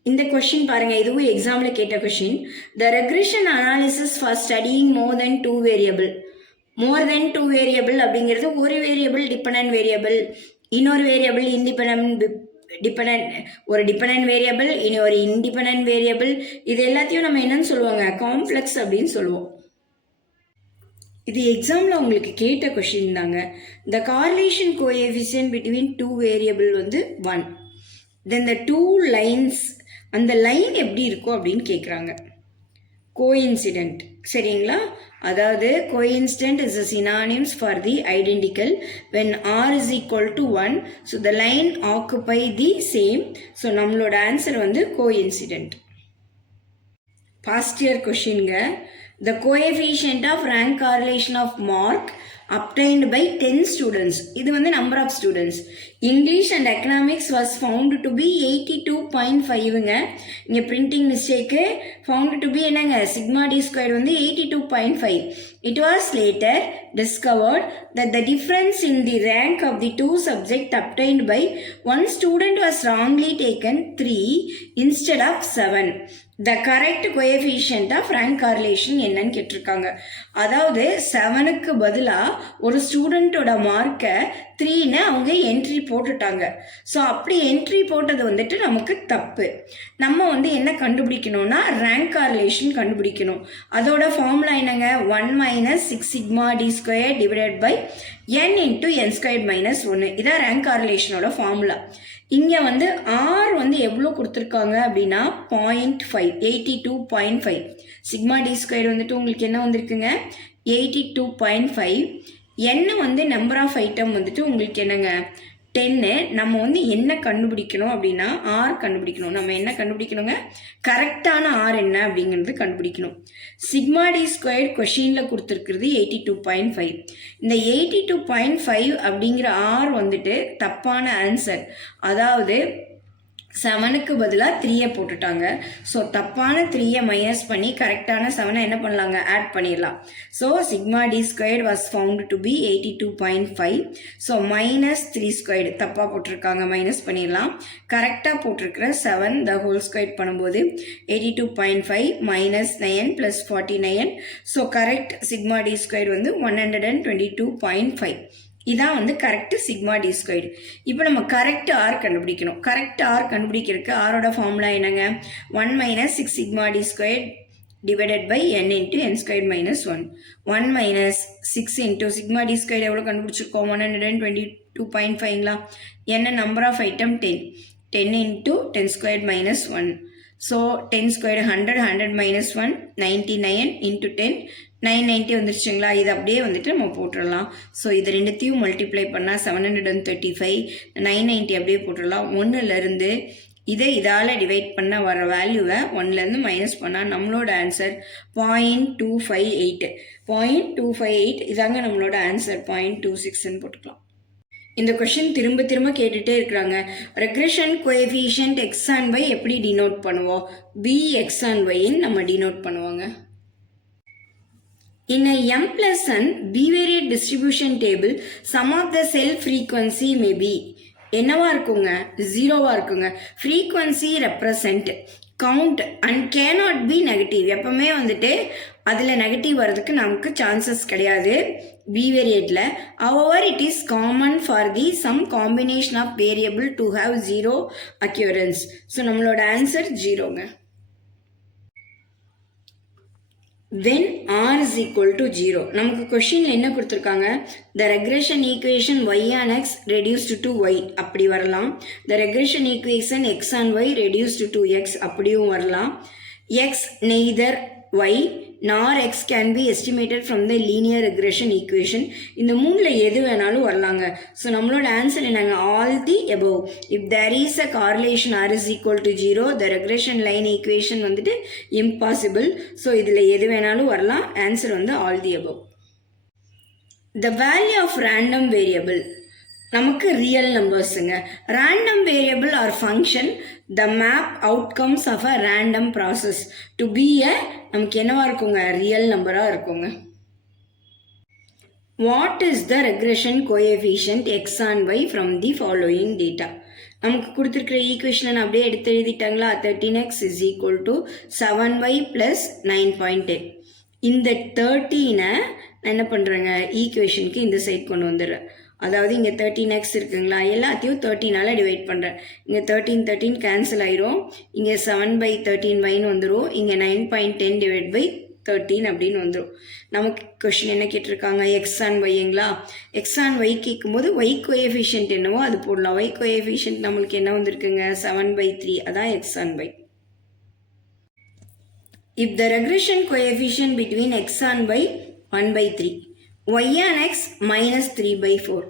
இந்த question பாருங்க, இதுவும் எக்ஸாமில் கேட்ட question. The regression analysis for studying more than two variable. More than two variable அப்படிங்கிறது ஒரு variable dependent variable, இன்னொரு வேரியபிள் ஒரு டிபெண்டன்ட் வேரியபிள், இனி ஒரு இண்டிபெண்டன்ட் வேரியபிள். இது எல்லாத்தையும் நம்ம என்னன்னு சொல்லுவாங்க, காம்ப்ளெக்ஸ் அப்படின்னு சொல்லுவோம். இது எக்ஸாமில் உங்களுக்கு கேட்ட கொஷின் தாங்க. The correlation coefficient between two variable வந்து 1. தென் த டூ லைன்ஸ், அந்த லைன் எப்படி இருக்கும் அப்படின்னு கேட்குறாங்க. கோஇன்சிடென்ட், சரிங்களா. அதாவது coincident is a synonyms for the identical when r is equal to 1. so the line occupy the same. so நம்மளோட answer வந்து கோஇன்சிடென்ட். பாஸ்ட் இயர் கொஷின்ங்க. the coefficient of rank correlation of mark obtained by 10 students. இது வந்து number of students. English and economics was found to be 82.5ங்க. இங்கே printing mistake, found to be என்னங்க, sigma d squared வந்து 82.5. It was later discovered that the difference in the rank of the two subjects obtained by one student was wrongly taken 3 instead of 7. The correct coefficient of rank correlation என்னன்னு கேட்டிருக்காங்க. அதாவது 7க்கு பதிலாக ஒரு ஸ்டூடெண்ட்டோட மார்க்கை 3ன்னு அவங்க entry போட்டுட்டாங்க. So அப்படி entry போட்டது வந்துட்டு நமக்கு தப்பு. நம்ம வந்து என்ன கண்டுபிடிக்கணும்னா ரேங்க் கார்லேஷன் கண்டுபிடிக்கணும். அதோட ஃபார்முலா என்னங்க, 1 - 6 sigma d square divided by n into n squared minus 1. இதான் ரேங்க் கார்லேஷனோட ஃபார்முலா. இங்கே வந்து R வந்து எவ்வளோ கொடுத்துருக்காங்க அப்படின்னா 0.5, 82.5. சிக்மா டி ஸ்கொயர் வந்துட்டு உங்களுக்கு என்ன வந்திருக்குங்க 82.5. n வந்து நம்பர் ஆஃப் ஐட்டம் வந்துட்டு உங்களுக்கு என்னங்க 10. நம்ம வந்து என்ன கண்டுபிடிக்கணும் அப்படின்னா ஆர் கண்டுபிடிக்கணும். நம்ம என்ன கண்டுபிடிக்கணுங்க கரெக்டான ஆர் என்ன அப்படிங்கிறது கண்டுபிடிக்கணும். சிக்மா டி ஸ்கொயர் கொஷினில் கொடுத்துருக்கிறது 82.5. இந்த 82.5 அப்படிங்கிற ஆர் வந்துட்டு தப்பான ஆன்சர். அதாவது 7க்கு பதிலாக 3 போட்டுட்டாங்க. ஸோ தப்பான 3 மைனஸ் பண்ணி கரெக்டான 7 என்ன பண்ணலாங்க ஆட் பண்ணிடலாம். So sigma d squared was found to be 82.5. So minus 3 squared தப்பாக போட்டிருக்காங்க, மைனஸ் பண்ணிடலாம். கரெக்டாக போட்டிருக்கிற 7 த ஹோல் ஸ்கொயர் பண்ணும்போது 82.5 minus 9 plus 49. So correct sigma d square வந்து 122.5. இதான் வந்து கரெக்ட் சிக்மா டி ஸ்கொயர்டு. இப்போ நம்ம கரெக்ட் ஆர் கண்டுபிடிக்கணும். கரெக்ட் ஆர் கண்டுபிடிக்கிறதுக்கு ஆரோட ஃபார்முலா என்னங்க 1 minus 6 sigma d square divided by n into n square minus 1. 1 minus 6 into sigma d square எவ்வளோ கண்டுபிடிச்சிருக்கோம் 122.5ங்களா. என்ன number of item 10. 10 into 10 square minus 1. So 10 square 100, 100 minus 1 99 into 10 990 வந்துருச்சுங்களா. இது அப்படியே வந்துட்டு நம்ம போட்டுடலாம். ஸோ இது ரெண்டுத்தையும் மல்டிப்ளை பண்ணால் 735, 990 அப்படியே போட்டுடலாம். 1லேருந்து இதை இதால் டிவைட் பண்ண வர வேல்யூவை 1லேருந்து மைனஸ் பண்ணால் நம்மளோட ஆன்சர் 0.258. 0.258 இதாங்க நம்மளோட ஆன்சர். 0.26ன்னு போட்டுக்கலாம். இந்த கொஷின் திரும்ப திரும்ப கேட்டுகிட்டே இருக்கிறாங்க. Regression coefficient x and y எப்படி டினோட் பண்ணுவோம்? பி எக்ஸ் அண்ட் ஒய்ன்னு நம்ம டினோட் பண்ணுவாங்க. In a m plus n bivariate distribution table, sum of the cell frequency may be என்னவா இருக்குங்க 0வா இருக்குங்க. frequency represent count and cannot be negative. எப்பவுமே வந்துட்டு அதில் நெகட்டிவ் வர்றதுக்கு நமக்கு சான்சஸ் கிடையாது bivariateல. however it is common for the some combination of variable to have 0 occurrence. So நம்மளோட answer 0ங்க. when r is equal to 0. நமக்கு கொஷினில் என்ன கொடுத்துருக்காங்க the regression equation y and x reduced to y அப்படி வரலாம். the regression equation x and y reduced to x அப்படியும் வரலாம். x neither y nor x can be estimated from the linear regression equation. இந்த மூணில் எது வேணாலும் வரலாங்க. So நம்மளோட ஆன்சர் என்னங்க all the above. if there is a correlation r is equal to 0, the regression line equation வந்துட்டு impossible. So இதில் எது வேணாலும் வரலாம். ஆன்சர் வந்து all the above. the value of random variable நமக்கு ரியல் நம்பர்ஸுங்க. Random variable are function the map outcomes of a random process to be a நமக்கு என்னவா இருக்குங்க ரியல் நம்பராக இருக்குங்க. What is the regression coefficient x and y from the following data. நமக்கு கொடுத்துருக்கிற ஈக்குவேஷனை நான் அப்படியே எடுத்து எழுதிட்டாங்களா. 13x is equal to 7y plus 9.10. இந்த 13 நான் என்ன பண்ணுறேங்க ஈக்குவேஷனுக்கு இந்த சைட் கொண்டு வந்துடுறேன். அதாவது இங்கே 13x இருக்குங்களா, எல்லாத்தையும் 13ஆல் டிவைட் பண்ணுறேன். இங்கே 13 கேன்சல் ஆயிரும். இங்கே 7/13y வந்துடும். இங்கே 9.10 டிவைட் பை 13 அப்படின்னு வந்துடும். நமக்கு கொஷின் என்ன கேட்டிருக்காங்க எக்ஸ் அண்ட் ஒய்ங்களா. எக்ஸ் அண்ட் ஒய் கேட்கும்போது ஒய் கோஎஃபிஷியன்ட் என்னவோ அது போடலாம். ஒய் கோஎஃபிஷியன்ட் நம்மளுக்கு என்ன வந்திருக்குங்க 7/3. அதான் x and y. If the regression coefficient between x and y 1/3, y and x minus 3/4.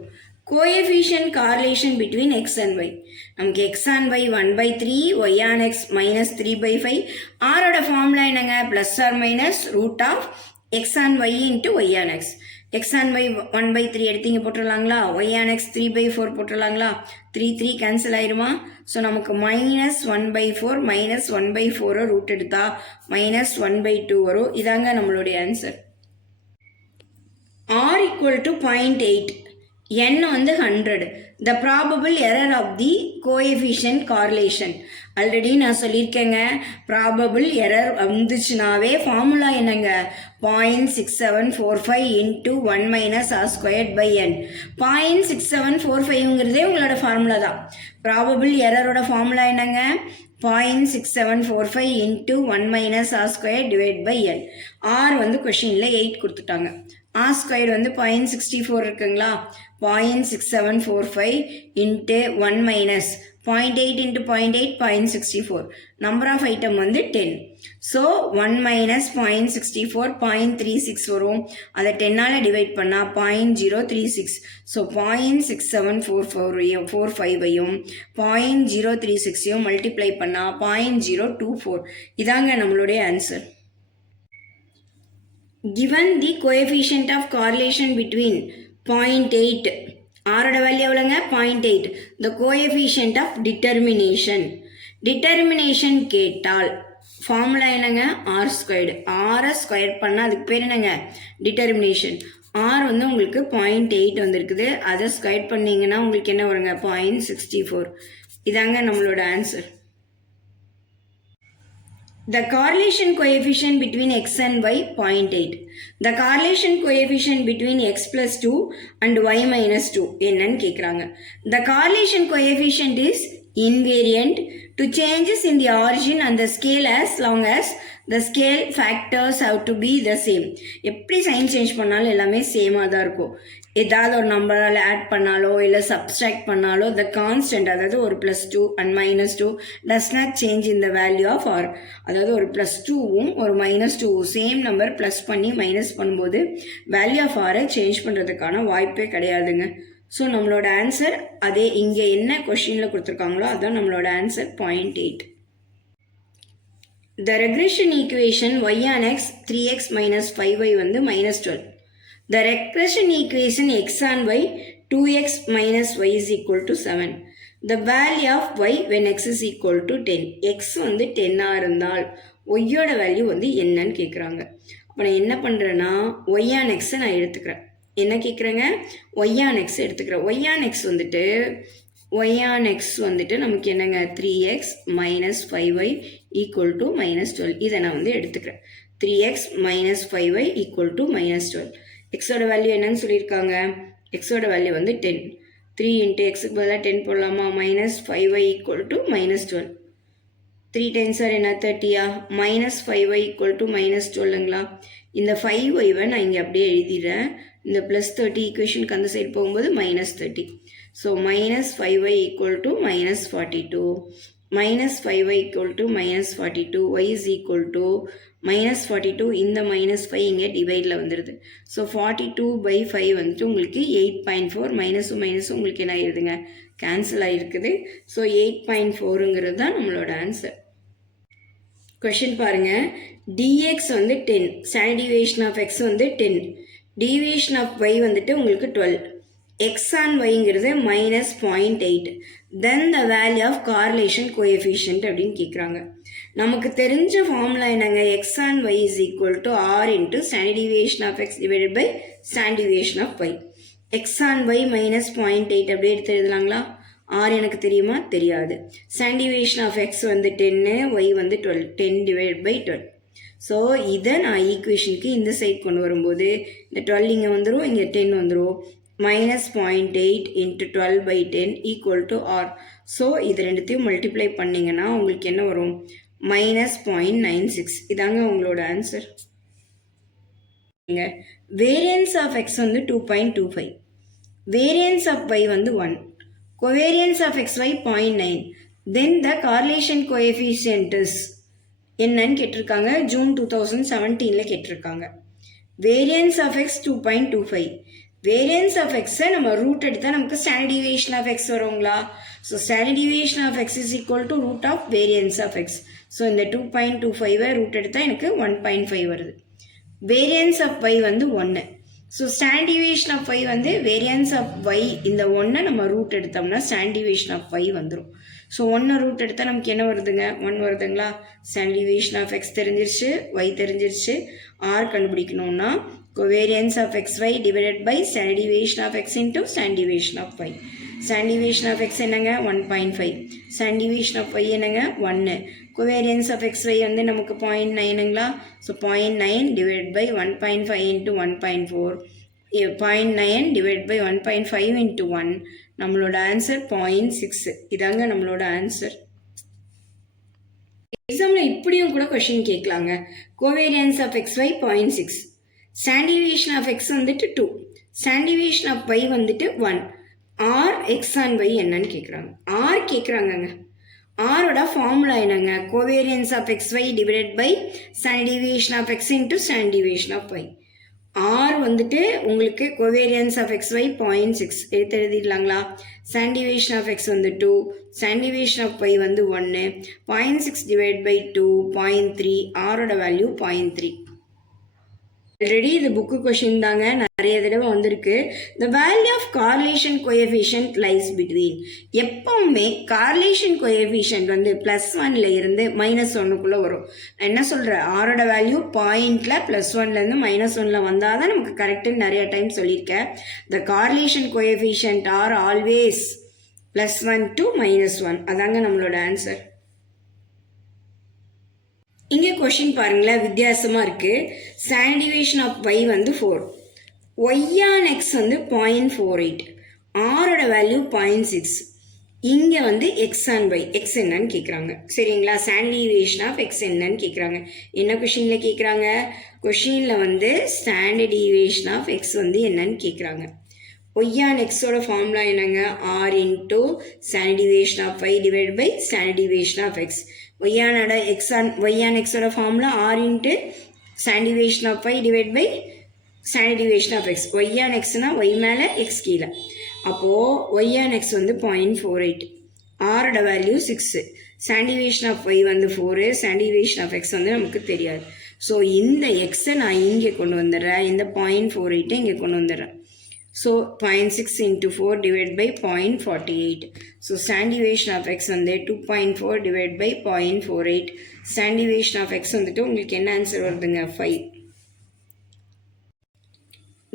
Coefficient correlation between x and y. நமக்கு x and y 1/3, y and x minus 3/5. ஆரோட formula என்னங்க plus or minus root of x and y into y and x. x and y 1/3 எடுத்தீங்க போட்டுடலாங்களா. y and x 3/4 போட்டுடலாங்களா. 3 cancel ஆயிருமா. So நமக்கு -1/4 -1/4 root எடுத்தா -1/2 வரும். இதாங்க நம்மளுடைய answer. r equal to 0.8, n வந்து 100. the probable error of the coefficient correlation. Already நான் சொல்லியிருக்கேங்க ப்ராபபிள் எரர் வந்துச்சுனாவே ஃபார்முலா என்னங்க 0.6745 into 1 minus r squared by n. 0.6745ங்கிறதே உங்களோட ஃபார்முலா தான். ப்ராபபிள் எரரோட ஃபார்முலா என்னங்க 0.6745 into 1 minus r squared divided by n. r வந்து கொஷினில் 8 கொடுத்துட்டாங்க. R square வந்து 0.64 இருக்குங்களா, 0.6745 into 1 minus 0.8 into 0.8 0.64. Number of item வந்து 10. ஸோ 1 மைனஸ் 0.64 0.36 வரும். அதை 10ஆல் டிவைட் பண்ணால் 0.036. ஸோ 0.6745ஐயும் 0.036ஐயும் மல்டிப்ளை பண்ணால் 0.024. இதாங்க நம்மளுடைய answer. Given the coefficient of correlation between 0.8, ஆரோட வேல்யூ எவ்வளோங்க, 0.8. the coefficient of determination கேட்டால் ஃபார்முலா என்னங்க, ஆர் ஸ்கொயர்டு. ஆரை ஸ்கொயர் பண்ணால் அதுக்கு பேர் என்னங்க, டிட்டர்மினேஷன். ஆர் வந்து உங்களுக்கு 0.8 வந்திருக்குது, அதை ஸ்கொயர் பண்ணிங்கன்னா உங்களுக்கு என்ன வருங்க, 0.64. இதாங்க நம்மளோட answer. The correlation coefficient between x and y 0.8. The correlation coefficient between x plus 2 and y minus 2 என்னன்னு கேட்குறாங்க. The correlation coefficient is invariant to changes in the origin and the scale as long as the scale factors have to be the same. எப்படி sign change பண்ணாலும் எல்லாமே சேமாக தான் இருக்கும். ஏதாவது ஒரு நம்பரால் ஆட் பண்ணாலோ இல்லை சப்ஸ்ட்ராக்ட் பண்ணாலோ the constant, அதாவது ஒரு +2 and -2 does not change in the value of r. அதாவது ஒரு +2வும் ஒரு -2வும் சேம் நம்பர் ப்ளஸ் பண்ணி மைனஸ் பண்ணும்போது வேல்யூ ஆஃப் ஆரை சேஞ்ச் பண்ணுறதுக்கான வாய்ப்பே கிடையாதுங்க. ஸோ நம்மளோட ஆன்சர் அதே இங்கே என்ன கொஷினில் கொடுத்துருக்காங்களோ அதுதான் நம்மளோட answer 0.8. The regression equation y on x 3x minus 5y வந்து -12. The regression equation x on y 2x minus y is equal to 7. The value of y when x is equal to 10. x வந்து 10 இருந்தால் ஒய்யோட value வந்து என்னன்னு கேட்குறாங்க. அப்போ நான் என்ன பண்ணுறேன்னா y on x நான் எடுத்துக்கிறேன். என்ன கேட்குறேங்க, y on x எடுத்துக்கிறேன். y on x வந்துட்டு நமக்கு என்னங்க 3x minus 5y equal to -12. இதை நான் வந்து எடுத்துக்கிறேன். 3x minus 5y equal to -12. எக்ஸோட வேல்யூ என்னன்னு சொல்லியிருக்காங்க, எக்ஸோட வேல்யூ வந்து 10. 3 இன்ட்டு எக்ஸுக்கு பதிலாக 10 போடலாமா, -5y equal to -12. 3 times R என்ன 30யா, -5y equal to -12ங்களா. இந்த 5y நான் இங்கே அப்படியே எழுதிடுறேன். இந்த +30 ஈக்குவேஷனுக்கு அந்த சைடு போகும்போது -30. So -5y equal to -42. -5y equal to -42. y is equal to -42. இந்த -5 இங்கே டிவைடில் வந்துடுது. ஸோ 42/5 வந்துட்டு உங்களுக்கு 8.4. மைனஸும் உங்களுக்கு என்ன ஆயிருதுங்க, கேன்சல் ஆகிருக்குது. ஸோ 8.4ங்கிறது தான் நம்மளோட ஆன்சர். கொஷின் பாருங்கள், dx வந்து 10, ஸ்டாண்டர்ட் டிவியேஷன் ஆஃப் x வந்து 10, டிவியேஷன் ஆஃப் y வந்துட்டு உங்களுக்கு 12, x on yங்கிறது -0.8. Then the value of correlation coefficient அப்படின்னு கேட்குறாங்க. நமக்கு தெரிஞ்ச ஃபார்முலா என்னங்க, x on y is equal to r into standard deviation of x divided by standard deviation of y. x on y -0.8 அப்படியே எடுத்து எழுதலாங்களா. r எனக்கு தெரியுமா, தெரியாது. standard deviation of x வந்து 10, y வந்து 12, 10 divided by 12. ஸோ இதை நான் ஈக்குவேஷனுக்கு இந்த சைட் கொண்டு வரும்போது இந்த 12 இங்கே வந்துடும், இங்கே 10 வந்துடும். -0.8 into 12/10 equal to r. So இது ரெண்டுத்தையும் மல்டிப்ளை பண்ணிங்கன்னா உங்களுக்கு என்ன வரும், -0.96. இதாங்க உங்களோட ஆன்சர். வேரியன்ஸ் ஆஃப் x வந்து 2.25, வேரியன்ஸ் ஆஃப் y வந்து 1, covariance of xy 0.9. Then the correlation coefficient என்னன்னு கேட்டிருக்காங்க, ஜூன் 2017 கேட்டிருக்காங்க. Variance of x 2.25. Variance of எக்ஸை நம்ம ரூட் எடுத்தால் நமக்கு ஸ்டாண்டர்ட் டிவியேஷன் ஆஃப் எக்ஸ் வருங்களா. So standard deviation of x is equal to root of variance of x. So இந்த 2.25 root எடுத்தால் எனக்கு 1.5 வருது. வேரியன்ஸ் ஆஃப் y வந்து 1. So standard deviation of y வந்து வேரியன்ஸ் ஆஃப் y, இந்த 1 நம்ம ரூட் எடுத்தோம்னா ஸ்டாண்டர்ட் டிவியேஷன் ஆஃப் y வந்துடும். ஸோ 1 ரூட் எடுத்தால் நமக்கு என்ன வருதுங்க, 1 வருதுங்களா. ஸ்டாண்டர்ட் டிவியேஷன் ஆஃப் x தெரிஞ்சிருச்சு, y தெரிஞ்சிருச்சு. r கண்டுபிடிக்கணும்னா covariance of xy divided by standard deviation of x into standard deviation of y. standard deviation of x என்னங்க 1.5, standard deviation of y என்னங்க 1. covariance of xy வந்து நமக்கு 0.9ங்களா. So 0.9 divided by 1.5 into 1.4, 0.9 divided by 1.5 into 1. நம்மளோட answer 0.6. இதாங்க நம்மளோட answer. எக்ஸாமில் இப்படியும் கூட கொஷின் கேட்கலாங்க. Covariance of xy 0.6, standard deviation of x வந்துட்டு 2, ஸ்டாண்டர்ட் டிவியேஷன் ஆஃப் y வந்துட்டு 1. ஆர் எக்ஸ் அண்ட் y என்னன்னு கேட்குறாங்க. ஆர் கேட்குறாங்கங்க. ஆரோட ஃபார்முலா என்னங்க? Covariance of x y divided by standard deviation of x into standard deviation of y. R வந்துட்டு உங்களுக்கு covariance of x y 0.6 எடுத்து எழுதிடலாங்களா? ஸ்டாண்டர்ட் டிவியேஷன் ஆஃப் எக்ஸ் வந்து 2, ஸ்டாண்டர்ட் டிவியேஷன் ஆஃப் ஒய் வந்து 1, 0.6 டிவைட் பை 2 0.3, ஆரோட value 0.3. Already இது book question தாங்க, நிறைய தடவை வந்திருக்கு. The value of correlation coefficient lies between. எப்பவுமே கார்லேஷன் கோஎஃபிஷியன்ட் வந்து +1ல இருந்து -1க்குள்ளே வரும். நான் என்ன சொல்கிறேன், ஆரோட வேல்யூ பாயிண்ட்ல +1லேருந்து -1ல் வந்தால் தான் நமக்கு கரெக்டுன்னு நிறைய டைம் சொல்லியிருக்கேன். The correlation coefficient R always +1 to -1. அதாங்க நம்மளோட ஆன்சர். இங்கே கொஷின் பாருங்களேன், வித்தியாசமாக இருக்குது. ஸ்டாண்டர்ட் டிவியேஷன் ஆஃப் y வந்து 4, y ஆன் x வந்து 0.48, ஆரோட வேல்யூ 0.6. இங்கே வந்து x ஆன் y, x என்னன்னு கேட்குறாங்க. சரிங்களா? ஸ்டாண்டர்ட் டிவியேஷன் ஆஃப் x என்னன்னு கேட்குறாங்க. என்ன கொஷினில் கேட்குறாங்க? கொஷினில் வந்து ஸ்டாண்டர்ட் டிவியேஷன் ஆஃப் x வந்து என்னன்னு கேட்குறாங்க. y ஆன் xோட ஃபார்முலா என்னங்க? r into standard deviation of y divide by standard deviation of x. y on xோட formula r into standard deviation of y divide by standard deviation of x. y on xனா y மேலே x கீழே. அப்போது y on x வந்து 0.48, ஆரோட value 6, standard deviation of y வந்து 4, standard deviation of x வந்து நமக்கு தெரியாது. ஸோ இந்த எக்ஸை நான் இங்கே கொண்டு வந்துடுறேன், இந்த 0.48 இங்கே கொண்டு வந்துடுறேன். So 0.6 into 4 divided by 0.48. So standard deviation of x வந்து 2.4 divided by 0.48. Standard deviation of x வந்துட்டு உங்களுக்கு என்ன ஆன்சர் வருதுங்க? 5.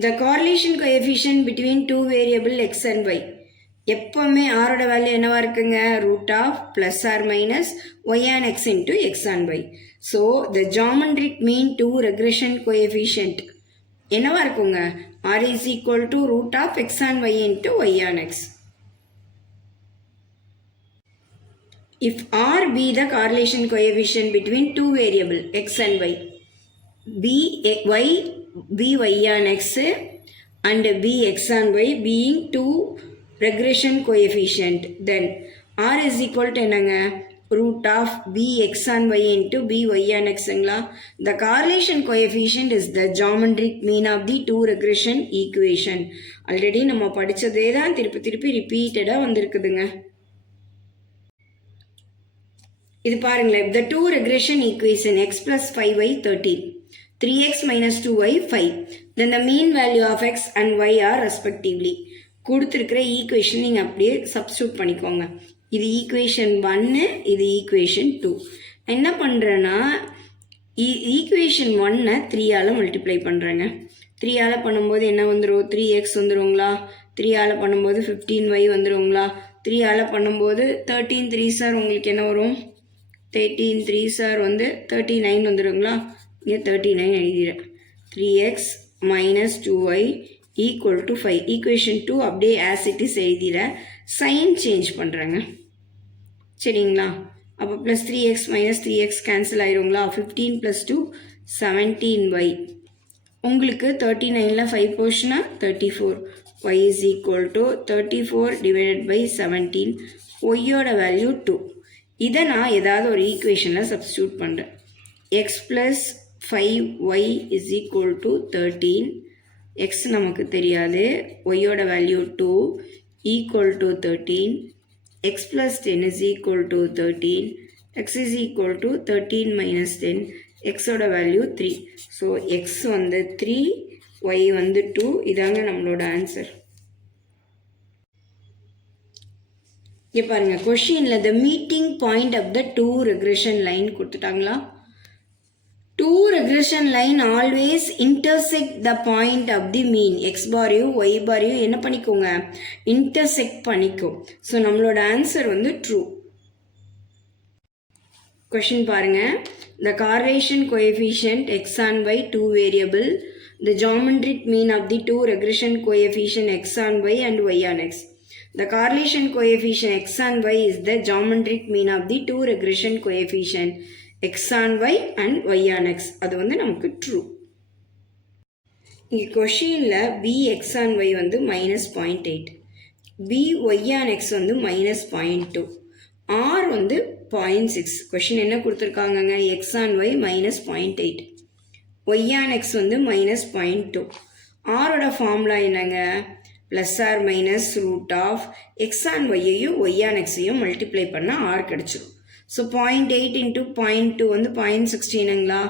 The correlation coefficient between two variable x and y. எப்பவுமே ஆரோட வேல்யூ என்னவா இருக்குங்க? root of plus or minus y on x into x on y. So the geometric mean two regression coefficient என்னவா இருக்குங்க? r is equal to root of x on y into y on x. If r be the correlation coefficient between two variable x and y, b y on x and b x on y being two regression coefficient, then r is equal to என்னங்க? root of b x on y into b y on x. The correlation coefficient is the geometric mean of the two regression equation. Already நம்ம படித்ததே தான் திருப்பி ரிப்பீட்டடாக வந்திருக்குதுங்க. இது பாருங்களேன், the two regression equation x plus 5y 13, 3x minus 2y 5, then the mean value of x and y are respectively. கொடுத்துருக்கிற equation நீங்கள் அப்படியே substitute பண்ணிக்கோங்க. இது ஈக்குவேஷன் 1, இது ஈக்குவேஷன் 2. என்ன பண்ணுறேன்னா ஈக்குவேஷன் 1 3ஆல் மல்டிப்ளை பண்ணுறேங்க. 3ஆல் பண்ணும்போது என்ன வந்துடும்? 3x வந்துடுங்களா? 3ஆல் பண்ணும்போது 15y வந்துடுங்களா? 3ஆல் பண்ணும்போது 13 3 சார் உங்களுக்கு என்ன வரும்? 13 3 சார் வந்து 39 வந்துடுங்களா? இங்கே 39 எழுதிடுறேன். 3x minus 2y equal to 5. Equation 2 அப்படியே as it is எழுதிடுறேன். சைன் சேஞ்ச் பண்ணுறேங்க. சரிங்களா? அப்போ plus 3x minus 3x cancel ஆயிருங்களா? 15 + 2 17y. உங்களுக்கு 39ல் 5 போர்ஷனா 34. y is equal to 34 divided by 17. ஒய்யோட வேல்யூ 2. இதை நான் ஏதாவது ஒரு ஈக்குவேஷனில் சப்ஸ்டியூட் பண்ணுறேன். x plus 5y is equal to 13. x நமக்கு தெரியாது. ஒய்யோட value 2 equal to 13. x plus 10 is equal to 13. x is equal to 13 minus 10. x ஓட வேல்யூ 3. ஸோ x வந்து 3, y வந்து 2. இதாங்க நம்மளோட ஆன்சர். இங்கே பாருங்கள், கொஷினில் the meeting point of the two regression line கொடுத்துட்டாங்களா? Two regression line always intersect the point of the mean. x பாரையும் y பாரையும் என்ன பண்ணிக்கோங்க? intersect பண்ணிக்கும். ஸோ நம்மளோட ஆன்சர் வந்து ட்ரூ. கொஷின் பாருங்க, the correlation coefficient x and y two variable, the geometric mean of the two regression coefficient x on y and y on x. The correlation coefficient x and y is the geometric mean of the two regression coefficient x on y and y on x. அது வந்து நமக்கு true. இங்கே கொஷினில் B X on Y வந்து -0.8, B y on x வந்து -0.2, R வந்து 0.6. Question என்ன கொடுத்துருக்காங்கங்க? X on y -0.8, y on x வந்து -0.2. ஆரோட ஃபார்முலா என்னங்க? Plus r minus root of x on ஒய்யையும் ஒய் ஆன் எக்ஸையும் மல்டிப்ளை பண்ணால் ஆர் கிடச்சிரும். ஸோ 0.8 இன்ட்டு 0.2 வந்து 0.16ங்களா?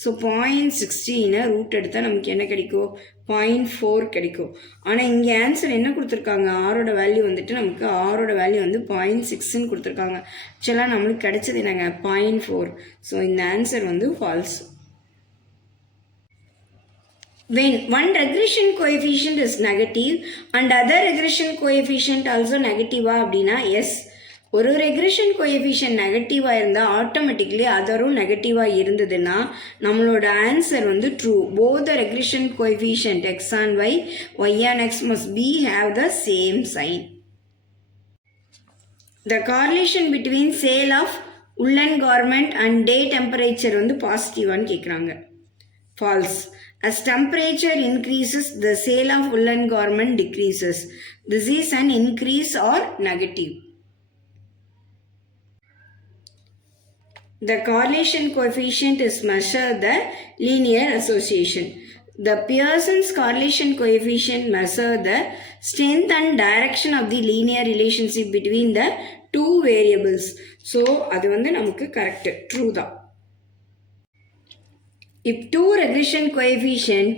ஸோ 0.16 ரூட் எடுத்தால் நமக்கு என்ன கிடைக்கும்? 0.4 கிடைக்கும். ஆனால் இங்கே ஆன்சர் என்ன கொடுத்துருக்காங்க? ஆரோட வேல்யூ வந்துட்டு நமக்கு ஆரோட வேல்யூ வந்து 0.6ன்னு கொடுத்துருக்காங்க. ஆக்சுவலாக நம்மளுக்கு கிடைச்சது என்னங்க? 0.4. ஸோ இந்த ஆன்சர் வந்து falls. When one regression coefficient is negative and other regression coefficient also negative அப்படின்னா எஸ். ஒரு ரெக்ரெஷன் கோஎஃபிஷியன்ட் நெகட்டிவாக இருந்தால் ஆட்டோமேட்டிக்லி அதரும் நெகட்டிவாக இருந்ததுன்னா நம்மளோட ஆன்சர் வந்து true. Both the regression coefficient x on y, y on x must be have the same sign. The correlation between sale of woollen garment and day temperature வந்து பாசிட்டிவான்னு கேட்குறாங்க. False. As temperature increases, the sale of woolen garment decreases. This is an increase or negative. The correlation coefficient is measured the linear association. The Pearson's correlation coefficient measures the strength and direction of the linear relationship between the two variables. So, அது வந்து நமக்கு correct, true தான். If two regression coefficient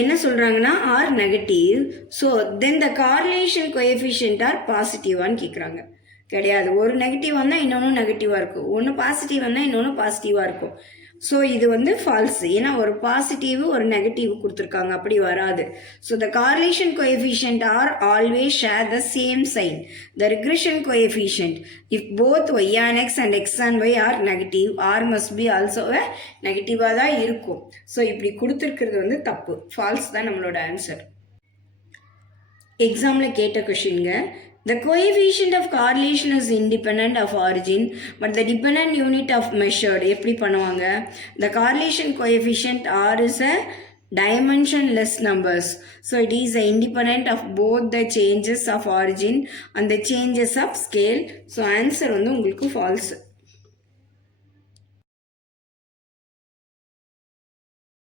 என்ன சொல்கிறாங்கன்னா R negative, so then the correlation coefficient R பாசிட்டிவான்னு கேட்குறாங்க. கிடையாது. ஒரு negative வந்தால் இன்னொன்று நெகட்டிவாக இருக்கும், ஒன்று பாசிட்டிவ் வந்தால் இன்னொன்று பாசிட்டிவாக இருக்கும். ஸோ இது வந்து ஃபால்ஸ். ஏன்னா ஒரு பாசிட்டிவ் ஒரு நெகட்டிவ் கொடுத்துருக்காங்க, அப்படி வராது. So the correlation coefficient R always share the same sign. The regression coefficient if both y on x and x on y are negative, R must be also நெகட்டிவாக தான் இருக்கும். So இப்படி கொடுத்துருக்கிறது வந்து தப்பு, ஃபால்ஸ் தான் நம்மளோட ஆன்சர். எக்ஸாமில் கேட்ட கொஷின்ங்க. The coefficient of correlation is independent of origin, but the dependent unit of measured எப்படி பண்ணுவாங்க? The correlation coefficient R is a dimensionless numbers, so it is independent of both the changes of origin and the changes of scale. So answer வந்து உங்களுக்கு false.